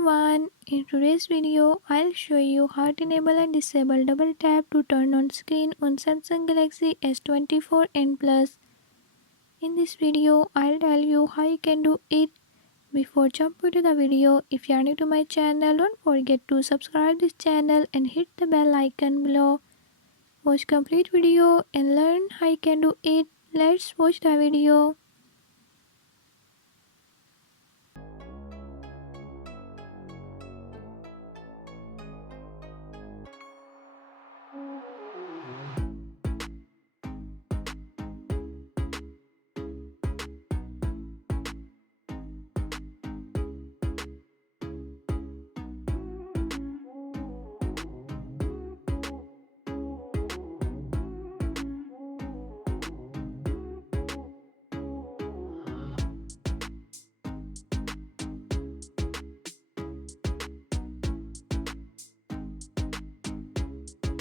everyone, in today's video I'll show you how to enable and disable double tap to turn on screen on Samsung Galaxy S24 and Plus. In this video I'll tell you how you can do it. Before jumping to the video, if you are new to my channel, don't forget to subscribe this channel and hit the bell icon below. Watch complete video and learn how you can do it. Let's watch the video.